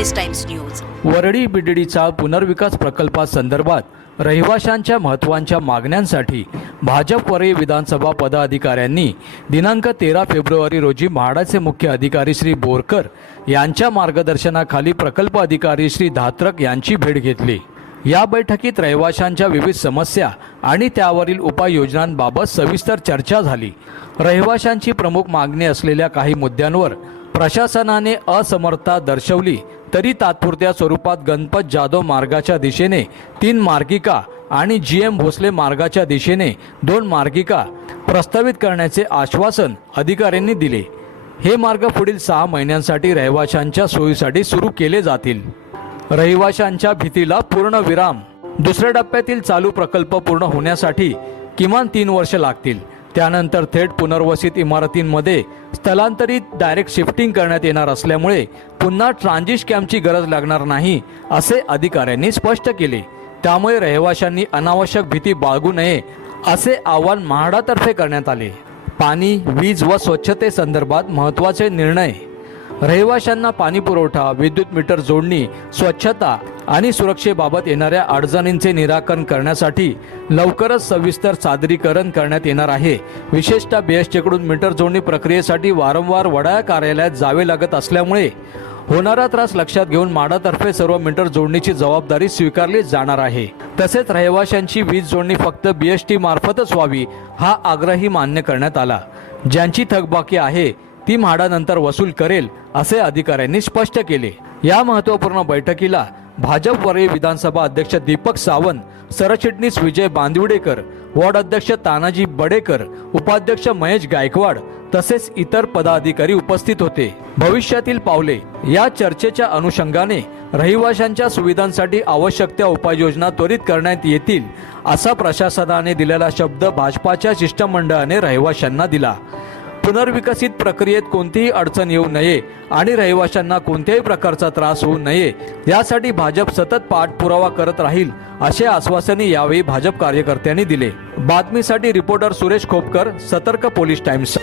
Police times news Worli बिडडीचा पुनर्विकास प्रकल्पासंदर्भात रहिवाशांच्या महत्त्वाच्या मागण्यांसाठी भाजप वरळी विधानसभा पदाधिकाऱ्यांनी दिनांक तेरा फेब्रुवारी रोजी म्हाडाचे मुख्य अधिकारी श्री बोरकर यांच्या मार्गदर्शनाखाली प्रकल्प अधिकारी श्री धात्रक यांची भेट घेतली. या बैठकीत रहिवाशांच्या विविध समस्या आणि त्यावरील उपाययोजनांबाबत सविस्तर चर्चा झाली. रहिवाशांची प्रमुख मागणी असलेल्या काही मुद्द्यांवर प्रशासनाने असमर्थता दर्शवली तरी तात्पुरत्या स्वरूपात गणपत जाधव मार्गाच्या दिशेने तीन मार्गिका आणि जी एम भोसले मार्गाच्या दिशेने दोन मार्गिका प्रस्तावित करण्याचे आश्वासन अधिकाऱ्यांनी दिले. हे मार्ग पुढील सहा महिन्यांसाठी रहिवाशांच्या सोयीसाठी सुरू केले जातील. रहिवाशांच्या भीतीला पूर्ण विराम. दुसऱ्या टप्प्यातील चालू प्रकल्प पूर्ण होण्यासाठी किमान तीन वर्ष लागतील. त्यानंतर थेट पुनर्वसित इमारतींमध्ये स्थलांतरित डायरेक्ट शिफ्टिंग करण्यात येणार असल्यामुळे पुन्हा ट्रान्झिट कॅम्पची गरज लागणार नाही असे अधिकाऱ्यांनी स्पष्ट केले. त्यामुळे रहिवाशांनी अनावश्यक भीती बाळगू नये असे आवाहन म्हाडातर्फे करण्यात आले. पाणी वीज व स्वच्छतेसंदर्भात महत्त्वाचे निर्णय. रहिवाशांना पाणी पुरवठा विद्युत मीटर जोडणी स्वच्छता आणि सुरक्षेबाबत येणाऱ्या अडचणींचे निराकरण करण्यासाठी लवकरच सविस्तर सादरीकरण करण्यात येणार आहे. विशेषतः बीएसटीकडून मीटर जोडणी प्रक्रियेसाठी वारंवार वडाळ कार्यालयात जावे लागत असल्यामुळे होणारा त्रास लक्षात घेऊन माडातर्फे सर्व मीटर जोडणीची जबाबदारी स्वीकारली जाणार आहे. तसेच रहिवाशांची वीज जोडणी फक्त बीएसटी मार्फतच व्हावी हा आग्रही मान्य करण्यात आला. ज्यांची थकबाकी आहे ती म्हाडानंतर वसूल करेल असे अधिकाऱ्यांनी स्पष्ट केले. या महत्त्वपूर्ण बैठकीला भाजप विधानसभा अध्यक्ष दीपक सावंत सरचिटणीस विजय बांदिवडेकर वॉर्ड अध्यक्ष तानाजी बडेकर उपाध्यक्ष महेश गायकवाड तसेच इतर पदाधिकारी उपस्थित होते. भविष्यातील पावले या चर्चेच्या अनुषंगाने रहिवाशांच्या सुविधांसाठी आवश्यक त्या उपाययोजना त्वरित करण्यात येतील असा प्रशासनाने दिलेला शब्द भाजपाच्या शिष्टमंडळाने रहिवाशांना दिला. पुनर्विकसित प्रक्रियेत कोणतीही अडचण येऊ नये आणि रहिवाशांना कोणत्याही प्रकारचा त्रास होऊ नये यासाठी भाजप सतत पाठपुरावा करत राहील असे आश्वासने यावेळी भाजप कार्यकर्त्यांनी दिले. बातमीसाठी रिपोर्टर सुरेश खोपकर सतर्क पोलीस टाइम्स.